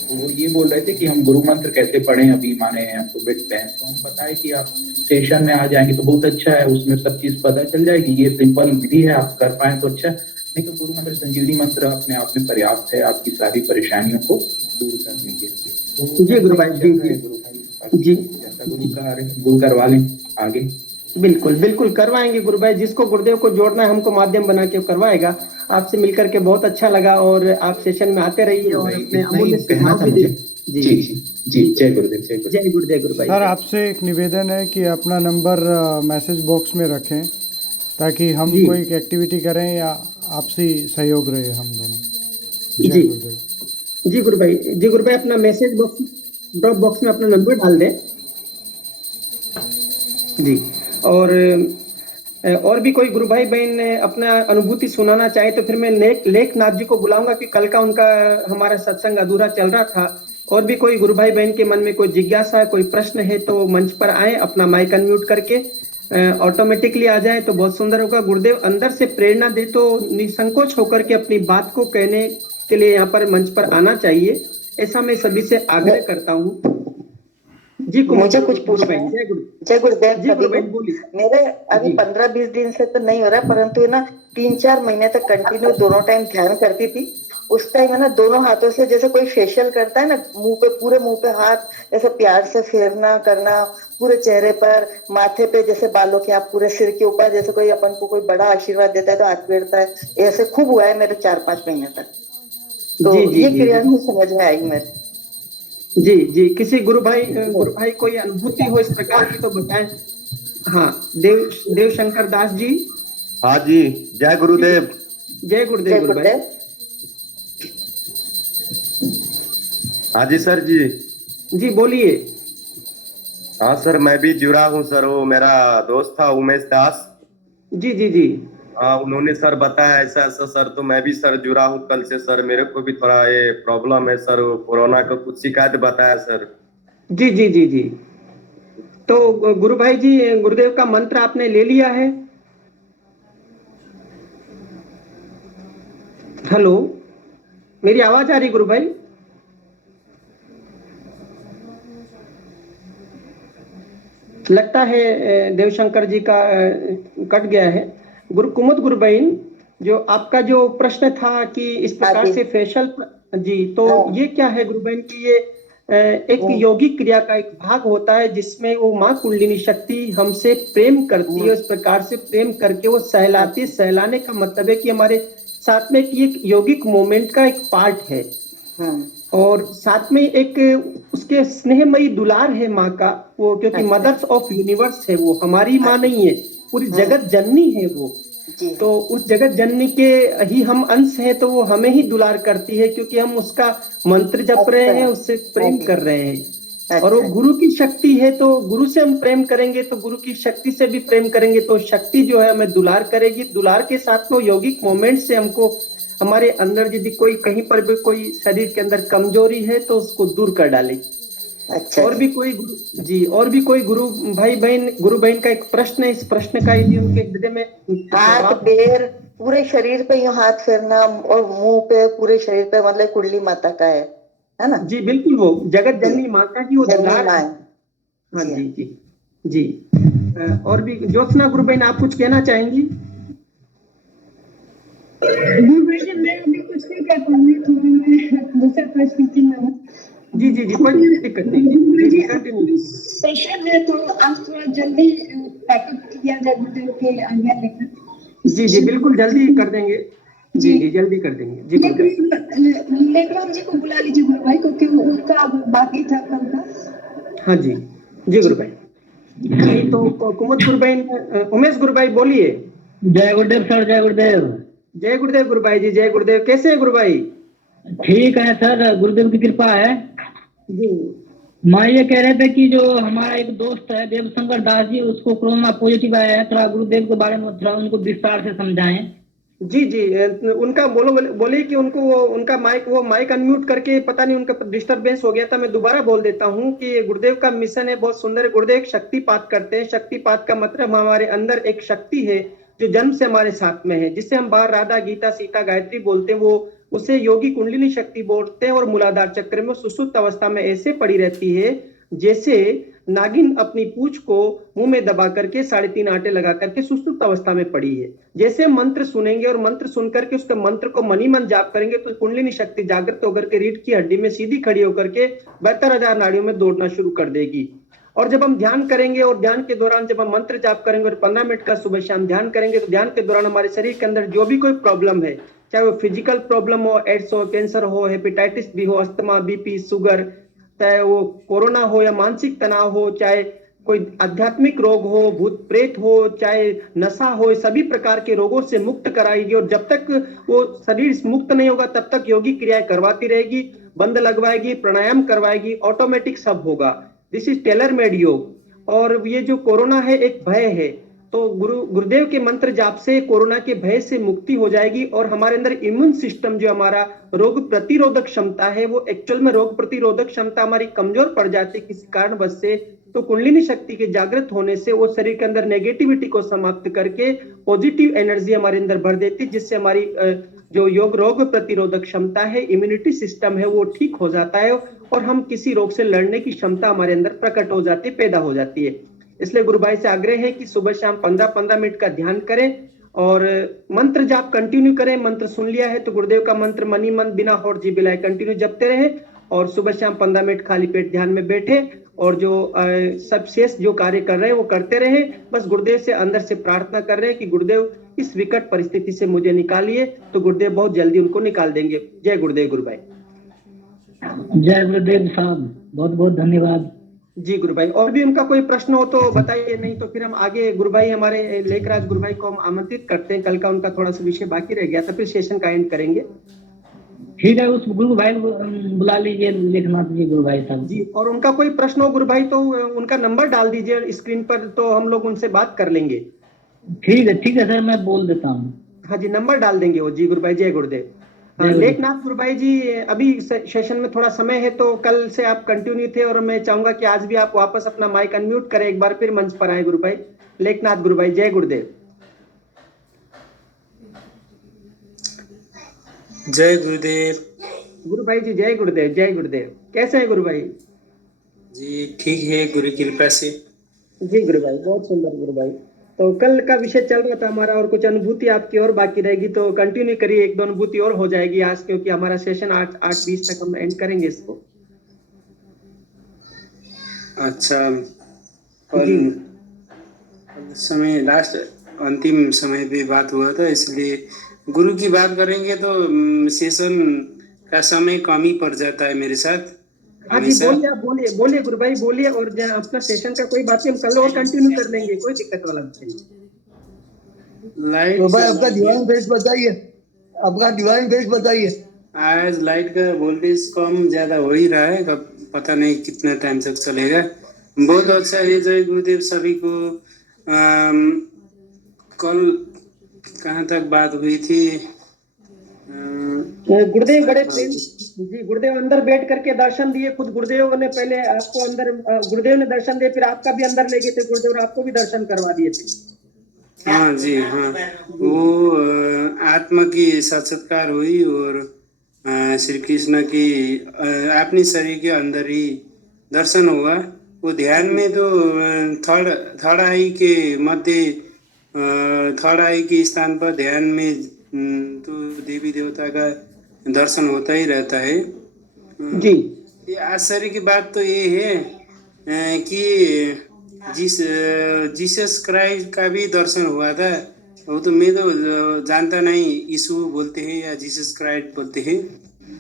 तो वो ये बोल रहे थे कि हम गुरु मंत्र कैसे पढ़ें, अभी माने हम तो बेड पे हैं, तो हम बताए कि आप सेशन में आ जाएंगे तो बहुत अच्छा है, उसमें सब चीज पता चल जाएगी, ये सिंपल विधि है, आप कर पाए तो अच्छा, नहीं तो गुरु मंत्र संजीवनी मंत्र अपने आप में पर्याप्त है आपकी सारी परेशानियों को दूर करने के लिए। तो जी गुरु भाई, जी गुरु भाई जी, जैसा गुरु करवा लें आगे। बिल्कुल बिल्कुल करवाएंगे गुरु भाई, जिसको गुरुदेव को जोड़ना है हमको माध्यम बना के करवाएगा। आपसे मिलकर के बहुत अच्छा लगा, और आप सेशन में आते रहिए और अपने अमूल्य सुझाव भी दीजिए। जी जी जी, जय गुरुदेव, जय गुरुदेव। जय गुरुदेव गुरु भाई। सर, आपसे एक निवेदन है कि अपना नंबर मैसेज बॉक्स में रखें, ताकि हम कोई एक्टिविटी करें या आपसी सहयोग रहे हम दोनों। जय गुरुदेव। जी गुरु भाई, जी गुरु भाई, अपना मैसेज बॉक्स ड्रॉप बॉक्स में अपना नंबर डाल दें जी। और भी कोई गुरु भाई बहन अपना अनुभूति सुनाना चाहे तो फिर मैं लेखनाथ जी को बुलाऊंगा, कि कल का उनका हमारा सत्संग अधूरा चल रहा था। और भी कोई गुरु भाई बहन के मन में कोई जिज्ञासा, कोई प्रश्न है तो मंच पर आए, अपना माइक अनम्यूट करके ऑटोमेटिकली आ जाए तो बहुत सुंदर होगा। गुरुदेव अंदर से प्रेरणा दे तो निसंकोच होकर के अपनी बात को कहने के लिए यहाँ पर मंच पर आना चाहिए, ऐसा मैं सभी से आग्रह करता हूँ। जी मुझे कुछ पूछना है। जय गुरुदेव। मेरे अभी 15-20 दिन से तो नहीं हो रहा, परंतु ना 3-4 महीने तक कंटिन्यू दोनों टाइम ध्यान करती थी। उस टाइम है ना, दोनों हाथों से जैसे कोई फेशियल करता है ना, पूरे मुंह पे हाथ ऐसे प्यार से फेरना करना, पूरे चेहरे पर, माथे पे, जैसे बालों के, आप पूरे सिर के ऊपर, जैसे कोई अपन को कोई बड़ा आशीर्वाद देता है तो हाथ फेरता है, ऐसे खूब हुआ है मेरे 4-5 महीने तक। तो ये क्रिया नहीं समझ में आई मेरे। जी जी, किसी गुरु भाई कोई अनुभूति हो इस प्रकार की तो बताएं। हाँ, देव शंकर दास जी। हाँ जी, जय गुरुदेव। जय गुरुदेव गुरु भाई। हाँ जी सर जी। जी बोलिए। हाँ सर, मैं भी जुड़ा हूँ सर, वो मेरा दोस्त था उमेश दास। जी जी जी। हाँ, उन्होंने सर बताया ऐसा ऐसा सर, तो मैं भी सर जुड़ा हूँ कल से सर। मेरे को भी थोड़ा ये प्रॉब्लम है सर, कोरोना का कुछ शिकायत बताया सर। जी जी जी जी। तो गुरु भाई जी, गुरुदेव का मंत्र आपने ले लिया है? हेलो, मेरी आवाज आ रही गुरु भाई? लगता है देवशंकर जी का कट गया है। गुरुकुमुद गुरु बहन, जो आपका जो प्रश्न था कि इस प्रकार से फेशियल जी, तो ये क्या है गुरु बहन की, ये एक योगिक क्रिया का एक भाग होता है, जिसमें वो माँ कुंडलिनी शक्ति हमसे प्रेम करती है। उस प्रकार से प्रेम करके वो सहलाती है। सहलाने का मतलब है कि हमारे साथ में एक योगिक मोमेंट का एक पार्ट है, और साथ में एक उसके स्नेहमयी दुलार है माँ का, वो क्योंकि मदर्स ऑफ यूनिवर्स है, वो हमारी माँ नहीं है, पूरी जगत जननी है वो। तो उस जगत जननी के ही हम अंश हैं, तो वो हमें ही दुलार करती है, क्योंकि हम उसका मंत्र जप रहे हैं, उससे प्रेम कर रहे हैं। और वो गुरु की शक्ति है, तो गुरु से हम प्रेम करेंगे तो गुरु की शक्ति से भी प्रेम करेंगे, तो शक्ति जो है हमें दुलार करेगी। दुलार के साथ में यौगिक मोमेंट से हमको हमारे अंदर यदि कोई कहीं पर भी कोई शरीर के अंदर कमजोरी है तो उसको दूर कर डाले। और भी कोई गुरु भाई बहन गुरु बहन का एक प्रश्न है, इस प्रश्न का यदि उनके हृदय में हाथ पैर पूरे शरीर पे यूं हाथ फेरना और मुंह पे पूरे शरीर पे, मतलब कुंडली माता का है ना? जी बिल्कुल, वो जगत जननी माता की वो दुलार है। हाँ जी जी जी। और भी ज्योत्सना गुरु बहन आप कुछ कहना चाहेंगी? मैं अभी कुछ नहीं कह पाऊंगी, थोड़ा मैं दूसरा प्रश्न की जी जी जी, कोई दिक्कत नहीं। सेशन है तो आप थोड़ा जल्दी पैकअप किया जाए गुरुदेव के आज्ञा लेकर। जी जी बिल्कुल, जल्दी कर देंगे। जी जी जल्दी कर देंगे जी। लेखराम जी को बुला लीजिए गुरु भाई, क्योंकि उनका बाकी था कल का। हाँ जी जी गुरु भाई। जी तो कुमुद गुरु भाई, उमेश गुरु भाई बोलिए। जय गुरुदेव सर, जय गुरुदेव। जय गुरुदेव गुरु भाई जी, जय गुरुदेव। कैसे हैं गुरु भाई? ठीक है सर, गुरुदेव की कृपा है जी। मैं ये कह रहे थे कि जो हमारा एक दोस्त है देवशंकर दास जी, उसको कोरोना पॉजिटिव आया है, थोड़ा गुरुदेव के बारे में थोड़ा उनको विस्तार से समझाएं। जी जी, उनका बोले कि उनको उनका माइक अनम्यूट करके, पता नहीं उनका डिस्टरबेंस हो गया था। मैं दोबारा बोल देता हूँ कि गुरुदेव का मिशन है बहुत सुंदर है। गुरुदेव एक शक्तिपात करते हैं। शक्तिपात का मतलब हमारे अंदर एक शक्ति है जो जन्म से हमारे साथ में है, जिससे हम बाहर राधा गीता सीता गायत्री बोलते हैं, वो उसे योगी कुंडलिनी शक्ति बोलते हैं। और मूलाधार चक्र में सुसुप्त अवस्था में ऐसे पड़ी रहती है जैसे नागिन अपनी पूंछ को मुंह में दबा करके 3.5 आटे लगा करके सुसुप्त अवस्था में पड़ी है। जैसे मंत्र सुनेंगे और मंत्र सुन करके उसके मंत्र को मनी मन जाप करेंगे तो कुंडलिनी शक्ति जागृत होकर के रीढ़ की हड्डी में सीधी खड़ी होकर के 72,000 नाड़ियों में दौड़ना शुरू कर देगी। और जब हम ध्यान करेंगे और ध्यान के दौरान जब हम मंत्र जाप करेंगे और 15 मिनट का सुबह शाम ध्यान करेंगे, तो ध्यान के दौरान हमारे शरीर के अंदर जो भी कोई प्रॉब्लम है, चाहे वो फिजिकल प्रॉब्लम हो, एड्स हो, कैंसर हो, हेपेटाइटिस बी हो, अस्थमा, बीपी, शुगर, चाहे वो कोरोना हो या मानसिक तनाव हो, चाहे कोई आध्यात्मिक रोग हो, भूत प्रेत हो, चाहे नशा हो, सभी प्रकार के रोगों से मुक्त कराएगी। और जब तक वो शरीर मुक्त नहीं होगा तब तक योगी क्रियाएं करवाती रहेगी, बंद लगवाएगी, प्राणायाम करवाएगी, ऑटोमेटिक सब होगा। दिस इज टेलर मेड योग। और ये जो कोरोना है एक भय है, तो गुरुदेव के मंत्र जाप से कोरोना के भय से मुक्ति हो जाएगी। और हमारे अंदर इम्यून सिस्टम जो हमारा रोग प्रतिरोधक क्षमता है, वो एक्चुअल में रोग प्रतिरोधक क्षमता हमारी कमजोर पड़ जाती है किसी कारणवश से, तो कुंडलिनी शक्ति के जागृत होने से वो शरीर के अंदर नेगेटिविटी को समाप्त करके पॉजिटिव एनर्जी हमारे अंदर भर देती, जिससे हमारी जो रोग प्रतिरोधक क्षमता है, इम्यूनिटी सिस्टम है, वो ठीक हो जाता है और हम किसी रोग से लड़ने की क्षमता हमारे अंदर प्रकट हो जाती है, पैदा हो जाती है। इसलिए गुरु भाई से आग्रह है कि सुबह शाम 15-15 मिनट का ध्यान करें और मंत्र जाप कंटिन्यू करें। मंत्र सुन लिया है तो गुरुदेव का मंत्र मनी मन बिना होड़ जी बिलाए कंटिन्यू जपते रहे और सुबह शाम 15 मिनट खाली पेट ध्यान में बैठे और जो सब शेष जो कार्य कर रहे हैं वो करते रहे। बस गुरुदेव से अंदर से प्रार्थना कर रहे हैं कि गुरुदेव इस विकट परिस्थिति से मुझे निकालिए, तो गुरुदेव बहुत जल्दी उनको निकाल देंगे। जय गुरुदेव गुरु भाई। जय गुरुदेव साहब, बहुत बहुत धन्यवाद। जी गुरु भाई, और भी उनका कोई प्रश्न हो तो बताइए, नहीं तो फिर हम आगे गुरु भाई हमारे लेखराज गुरु भाई को हम आमंत्रित करते हैं। कल का उनका थोड़ा सा विषय बाकी रह गया था, फिर सेशन का एंड करेंगे। ठीक है, उस गुरु भाई को बुला लीजिए, लेखनाथ जी गुरु भाई साहब जी। और उनका कोई प्रश्न हो गुरु भाई तो उनका नंबर डाल दीजिए स्क्रीन पर, तो हम लोग उनसे बात कर लेंगे। ठीक है सर, मैं बोल देता हूँ। हाँ जी, नंबर डाल देंगे वो। जी गुरु भाई, जय गुरुदेव। लेखनाथ गुरु भाई जी, अभी सेशन में थोड़ा समय है तो कल से आप कंटिन्यू थे और मैं चाहूंगा कि आज भी आप वापस अपना माइक अनम्यूट करें, एक बार फिर मंच पर आए गुरु भाई। लेखनाथ गुरु भाई, जय गुरुदेव। जय गुरुदेव गुरु भाई जी, जय गुरुदेव, जय गुरुदेव। कैसे हैं गुरु भाई? जी ठीक है, गुरु की कृपा से। जी गुरु भाई, बहुत सुंदर गुरु भाई। तो कल का विषय चल रहा था हमारा और कुछ अनुभूति आपकी और बाकी रहेगी, तो कंटिन्यू करिए, 1-2 अनुभूति और हो जाएगी आज, क्योंकि हमारा सेशन 8:20 तक हम एंड करेंगे इसको। अच्छा, और समय लास्ट अंतिम समय पे बात हुआ था, इसलिए गुरु की बात करेंगे तो सेशन का समय कम ही पड़ जाता है मेरे साथ। हाँ जी, बोलिए, आप बोलिए गुरु भाई, बोलिए। और अपना सेशन का कोई बात नहीं, हम कल और कंटिन्यू कर लेंगे, कोई दिक्कत वाला नहीं। लाइट तो भाई से आपका डिवाइन फेस बताइए, आपका डिवाइन फेस बताइए। आज लाइट का वोल्टेज कम ज्यादा हो ही रहा है, कब पता नहीं कितना टाइम तक चलेगा। बहुत अच्छा है, जय गुरुदेव सभी को। कल कहाँ तक बात हुई थी? गुरुदेव बड़े प्रेम जी, गुरुदेव अंदर बैठ करके दर्शन दिए, खुद गुरुदेव ने पहले आपको अंदर, गुरुदेव ने दर्शन दिए, फिर आपका भी अंदर ले गए थे गुरुदेव और आपको भी दर्शन करवा दिए थे। हाँ जी, हाँ, वो आत्मा की साक्षात्कार हुई और श्री कृष्ण की अपनी शरीर के अंदर ही दर्शन हुआ। वो ध्यान में तो थर्ड आई के मध्य, थर्ड आई के स्थान पर ध्यान में तो देवी देवता का दर्शन होता ही रहता है जी। ये आश्चर्य की बात तो ये है कि जीसस क्राइस्ट का भी दर्शन हुआ था। वो तो मैं तो जानता नहीं, यीशु बोलते हैं या जीसस क्राइस्ट बोलते हैं,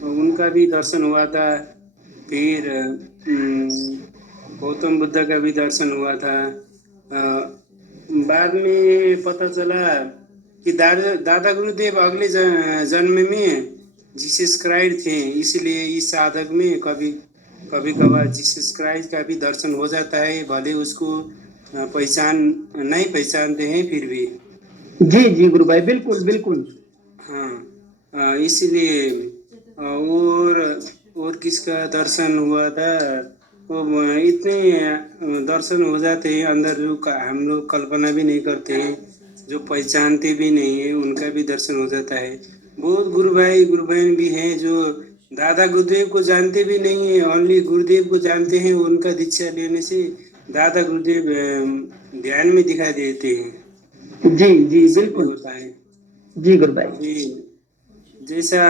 उनका भी दर्शन हुआ था। फिर गौतम बुद्ध का भी दर्शन हुआ था। बाद में पता चला कि दादा गुरुदेव अगले जन्म में जीसस क्राइस्ट थे, इसलिए इस साधक में कभी कभार जीसस क्राइस्ट का भी दर्शन हो जाता है, भले उसको नहीं पहचानते हैं फिर भी। जी जी गुरु भाई, बिल्कुल बिल्कुल। हाँ, इसलिए और किसका दर्शन हुआ था? वो इतने दर्शन हो जाते हैं अंदर जो हम लोग कल्पना भी नहीं करते हैं, जो पहचानते भी नहीं है, उनका भी दर्शन हो जाता है। बहुत गुरु भाई गुरु बहन भी हैं जो दादा गुरुदेव को जानते भी नहीं है, ओनली गुरुदेव को जानते हैं। उनका दीक्षा लेने से दादा गुरुदेव ध्यान में दिखाई देते हैं। जी जी बिल्कुल होता है जी गुरु भाई जी। जैसा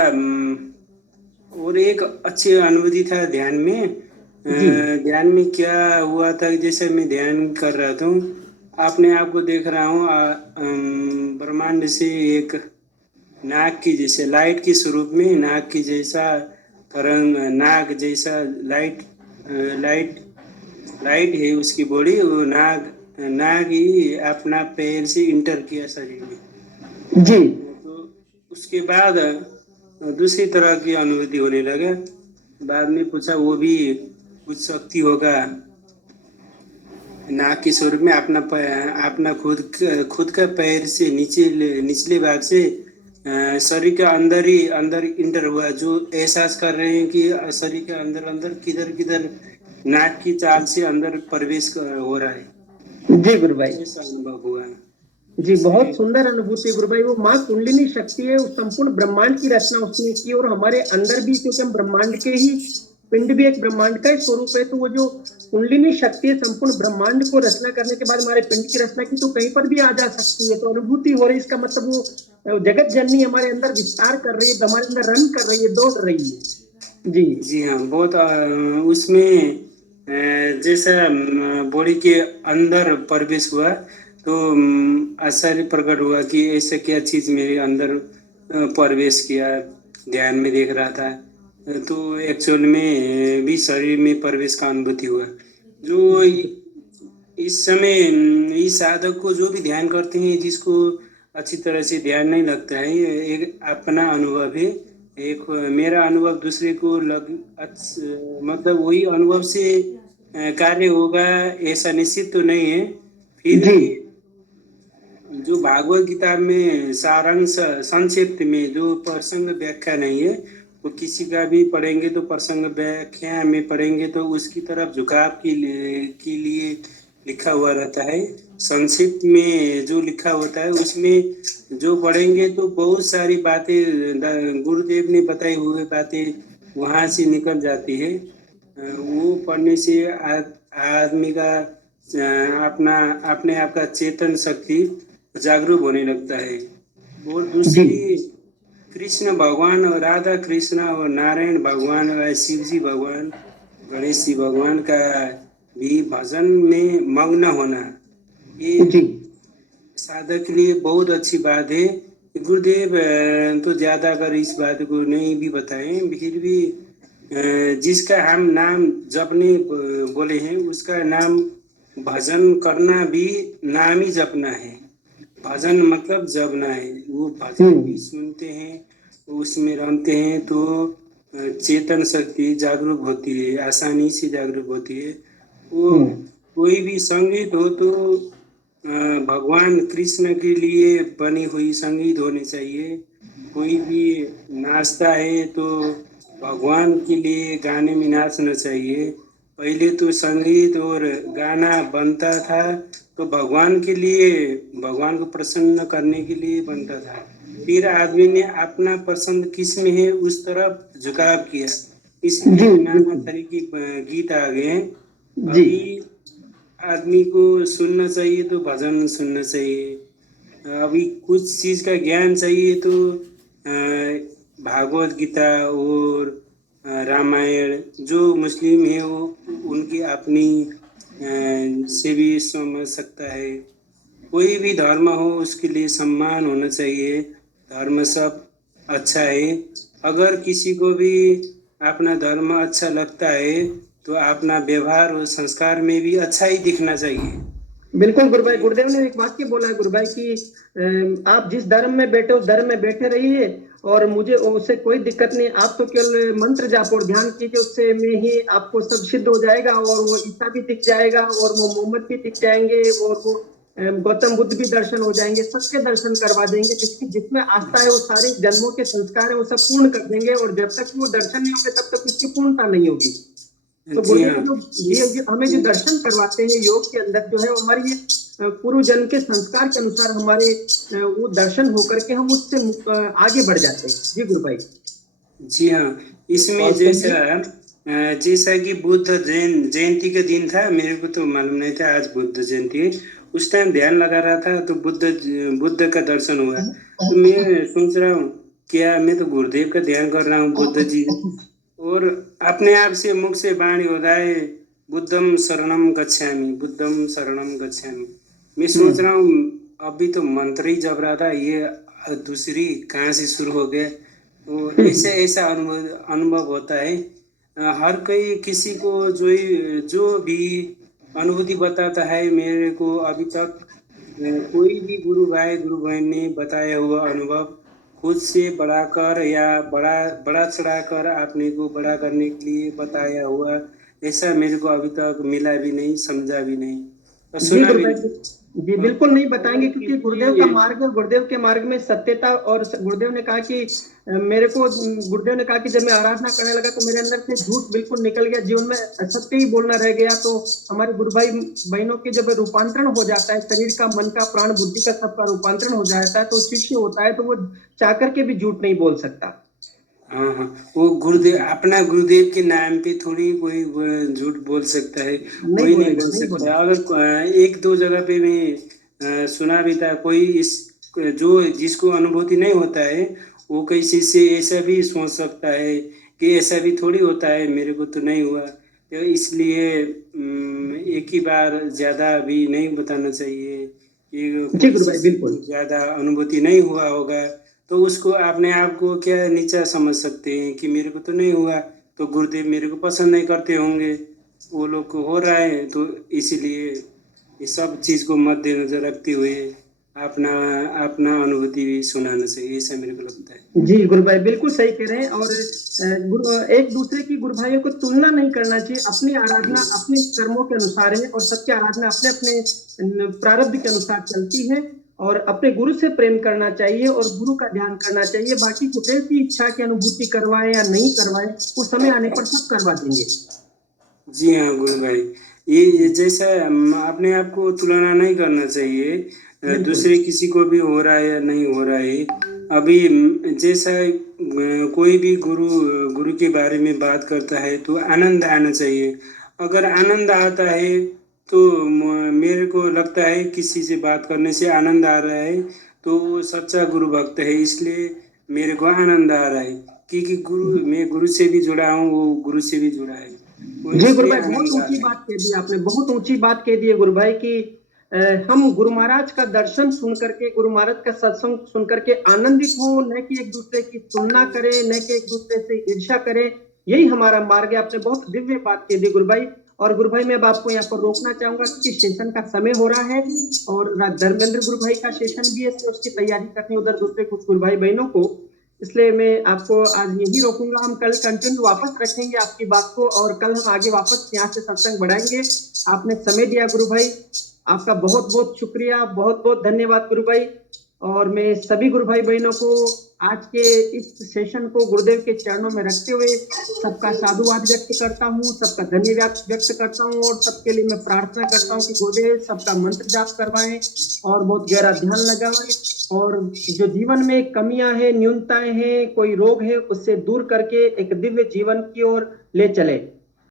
और एक अच्छी अनुभूति था ध्यान में। ध्यान में क्या हुआ था, जैसे मैं ध्यान कर रहा था, अपने आप को देख रहा हूँ ब्रह्मांड से एक नाग की जैसे, लाइट के स्वरूप में नाग की जैसा तरंग, नाग जैसा लाइट है उसकी बॉडी। वो नाग ही अपना पैर से इंटर किया शरीर में जी। तो उसके बाद दूसरी तरह की अनुभूति होने लगा। बाद में पूछा वो भी कुछ शक्ति होगा नाग के स्वरूप में, अपना खुद का पैर से निचले भाग से शरीर के अंदर इंटर हुआ, जो एहसास कर रहे हैं कि शरीर के अंदर किधर नाक की चाल से अंदर प्रवेश हो रहा है। जी गुरु भाई, ऐसा अनुभव हुआ जी। बहुत सुंदर अनुभूति गुरु भाई। वो माँ कुंडलिनी शक्ति है, उस संपूर्ण ब्रह्मांड की रचना उसने की, और हमारे अंदर भी, क्योंकि हम ब्रह्मांड के ही पिंड भी एक ब्रह्मांड का ही स्वरूप है, तो वो जो कुंडलिनी शक्ति है संपूर्ण ब्रह्मांड को रचना करने के बाद हमारे पिंड की रचना की, तो कहीं पर भी आ जा सकती है। तो अनुभूति हो रही है, इसका मतलब वो जगत जननी हमारे अंदर विस्तार कर रही है, हमारे अंदर रन कर रही है, दौड़ रही है। जी जी हाँ, बहुत उसमें जैसा बॉडी के अंदर प्रवेश हुआ तो आश्चर्य प्रकट हुआ कि ऐसा क्या चीज मेरे अंदर प्रवेश किया। ध्यान में देख रहा था तो एक्चुअल में भी शरीर में प्रवेश का अनुभूति हुआ। जो इस समय इस साधक को जो भी ध्यान करते हैं, जिसको अच्छी तरह से ध्यान नहीं लगता है, एक अपना अनुभव है। एक मेरा अनुभव दूसरे को मतलब वही अनुभव से कार्य होगा ऐसा निश्चित तो नहीं है। फिर भी जो भागवत गीता में सारांश संक्षिप्त में जो प्रसंग व्याख्या नहीं है, वो किसी का भी पढ़ेंगे तो प्रसंग व्याख्या में पढ़ेंगे तो उसकी तरफ झुकाव के लिए लिखा हुआ रहता है। संक्षिप्त में जो लिखा होता है उसमें जो पढ़ेंगे तो बहुत सारी बातें गुरुदेव ने बताई हुई बातें वहाँ से निकल जाती है। वो पढ़ने से आदमी का अपने आप का चेतन शक्ति जागरूक होने लगता है। और दूसरी कृष्ण भगवान और राधा कृष्ण और नारायण भगवान और शिव जी भगवान, गणेश जी भगवान का भी भजन में मग्न होना, ये साधक के लिए बहुत अच्छी बात है। गुरुदेव तो ज्यादा अगर इस बात को नहीं भी बताएं, फिर भी जिसका हम नाम जपने बोले हैं उसका नाम भजन करना भी नाम ही जपना है। भजन मतलब जपना है, वो भजन भी सुनते हैं, उसमें रहते हैं तो चेतन शक्ति जागरूक होती है, आसानी से जागरूक होती है। वो कोई भी संगीत हो तो भगवान कृष्ण के लिए बनी हुई संगीत होनी चाहिए। कोई भी नाचता है तो भगवान के लिए गाने में नाचना चाहिए। पहले तो संगीत और गाना बनता था तो भगवान के लिए, भगवान को प्रसन्न करने के लिए बनता था। फिर आदमी ने अपना पसंद किस में है उस तरफ झुकाव किया, इसलिए नाना तरह के गीत आ गए हैं। अभी आदमी को सुनना चाहिए तो भजन सुनना चाहिए। अभी कुछ चीज का ज्ञान चाहिए तो भागवत गीता और रामायण, जो मुस्लिम है वो उनकी अपनी से भी समझ सकता है। कोई भी धर्म हो उसके लिए सम्मान होना चाहिए। धर्म सब अच्छा है। अगर किसी को भी अपना धर्म अच्छा लगता है तो अपना व्यवहार और संस्कार में भी अच्छा ही दिखना चाहिए। बिल्कुल गुरु भाई, गुरुदेव ने एक वाक्य बोला है गुरु भाई कि आप जिस धर्म में बैठे उस धर्म में बैठे रहिए और मुझे उससे कोई दिक्कत नहीं। आप तो केवल मंत्र जाप और ध्यान कीजिए, उससे में ही आपको सब सिद्ध हो जाएगा और वो ईसा भी दिख जाएगा और वो मोहम्मद भी दिख जाएंगे और वो गौतम बुद्ध भी दर्शन हो जाएंगे, सबके दर्शन करवा देंगे। जिसमें आस्था है वो सारे जन्मों के संस्कार है वो सब पूर्ण कर देंगे और जब तक वो दर्शन नहीं होंगे तब तक उसकी पूर्णता नहीं होगी। तो गुरुदेव जो हमें जो दर्शन करवाते हैं योग के अंदर जो है वो हमारी ये पूर्व जन्म के संस्कार के अनुसार हमारे वो दर्शन होकर के हम उससे आगे बढ़ जाते हैं। जी गुरु भाई। जी हाँ, इसमें जैसा कि बुद्ध जयंती का दिन था, मेरे को तो मालूम नहीं था आज बुद्ध जयंती है। उस टाइम ध्यान लगा रहा था तो बुद्ध का दर्शन हुआ। तो मैं सोच रहा हूँ क्या मैं तो गुरुदेव का ध्यान कर रहा हूँ, बुद्ध जी, और अपने आप से मुख से वाणी होता है बुद्धम शरणम गच्छामि, बुद्धम शरणम गच्छामि। मैं सोच रहा हूँ अभी तो मंत्र ही जप रहा था, ये दूसरी कहाँ से शुरू हो गया। तो ऐसा अनुभव होता है। हर कोई किसी को जो भी अनुभूति बताता है, मेरे को अभी तक कोई भी गुरु भाई गुरु बहन ने बताया हुआ अनुभव खुद से बढ़ाकर या बड़ा चढ़ाकर आपने को बड़ा करने के लिए बताया हुआ ऐसा मेरे को अभी तक मिला भी नहीं, समझा भी नहीं और सुना भी नहीं। जी बिल्कुल नहीं बताएंगे, क्योंकि गुरुदेव का मार्ग, गुरुदेव के मार्ग में सत्यता, और गुरुदेव ने कहा कि गुरुदेव ने कहा कि जब मैं आराधना करने लगा तो मेरे अंदर से झूठ बिल्कुल निकल गया, जीवन में सत्य ही बोलना रह गया। तो हमारे गुरु भाई बहनों के जब रूपांतरण हो जाता है, शरीर का, मन का, प्राण, बुद्धि का सबका रूपांतरण हो जाता है तो शिष्य होता है तो वो चाह करके भी झूठ नहीं बोल सकता। हाँ, वो गुरुदेव, अपना गुरुदेव के नाम पे थोड़ी कोई झूठ बोल सकता है, कोई नहीं बोल सकता। अगर एक दो जगह पे मैं सुना भी था, कोई जिसको अनुभूति नहीं होता है वो किसी से ऐसा भी सोच सकता है कि ऐसा भी थोड़ी होता है, मेरे को तो नहीं हुआ। तो इसलिए एक ही बार ज्यादा भी नहीं बताना चाहिए। ज्यादा अनुभूति नहीं हुआ होगा तो उसको अपने आप को क्या नीचा समझ सकते हैं कि मेरे को तो नहीं हुआ तो गुरुदेव मेरे को पसंद नहीं करते होंगे, वो लोग को हो रहा है। तो इसीलिए ये सब चीज को मद्देनजर रखते हुए अपना अनुभूति भी सुनाना चाहिए, ऐसा मेरे को लगता है। जी गुरु भाई बिल्कुल सही कह रहे हैं। और एक दूसरे की गुरु भाइयों को तुलना नहीं करना चाहिए। अपनी आराधना अपने कर्मों के अनुसार है और सत्य आराधना अपने अपने प्रारब्ध के अनुसार चलती है और अपने गुरु से प्रेम करना चाहिए और गुरु का ध्यान करना चाहिए। बाकी गुरुदेव की इच्छा की अनुभूति करवाए या नहीं करवाए वो समय आने पर सब करवा देंगे। जी हाँ गुरु भाई, ये जैसा अपने आप को तुलना नहीं करना चाहिए, दूसरे किसी को भी हो रहा है या नहीं हो रहा है। अभी जैसा कोई भी गुरु के बारे में बात करता है तो आनंद आना चाहिए। अगर आनंद आता है तो मेरे को लगता है किसी से बात करने से आनंद आ रहा है तो वो सच्चा गुरु भक्त है, इसलिए मेरे को आनंद आ रहा है क्योंकि मैं गुरु से भी जुड़ा हूँ, वो गुरु से भी जुड़ा है। जी गुरु भाई बहुत ऊंची बात कह दी आपने, बहुत ऊंची बात कह दी है गुरु भाई की हम गुरु महाराज का दर्शन सुन करके, गुरु महाराज का सत्संग सुन करके आनंदित हो, न कि एक दूसरे की तुलना करें, न कि एक दूसरे से ईर्ष्या करें। यही हमारा मार्ग है। आपने बहुत दिव्य बात कह दी गुरु भाई। और गुरु भाई मैं अब आपको यहाँ पर रोकना चाहूंगा क्योंकि सेशन का समय हो रहा है और धर्मेंद्र गुरु भाई का सेशन भी है, तो उसकी तैयारी करनी उधर दूसरे कुछ गुरु भाई बहनों को, इसलिए मैं आपको आज यही रोकूंगा। हम कल कंटिन्यू वापस रखेंगे आपकी बात को और कल हम आगे वापस यहाँ से सत्संग बढ़ाएंगे। आपने समय दिया गुरु भाई, आपका बहुत बहुत शुक्रिया, बहुत बहुत धन्यवाद गुरु भाई। और मैं सभी गुरु भाई बहनों को आज के इस सेशन को गुरुदेव के चरणों में रखते हुए सबका साधुवाद व्यक्त करता हूँ, सबका धन्यवाद व्यक्त करता हूँ और सबके लिए मैं प्रार्थना करता हूँ कि गुरुदेव सबका मंत्र जाप करवाएं और बहुत गहरा ध्यान लगाएं और जो जीवन में कमियां हैं, न्यूनताएं हैं, कोई रोग है, उससे दूर करके एक दिव्य जीवन की ओर ले चले।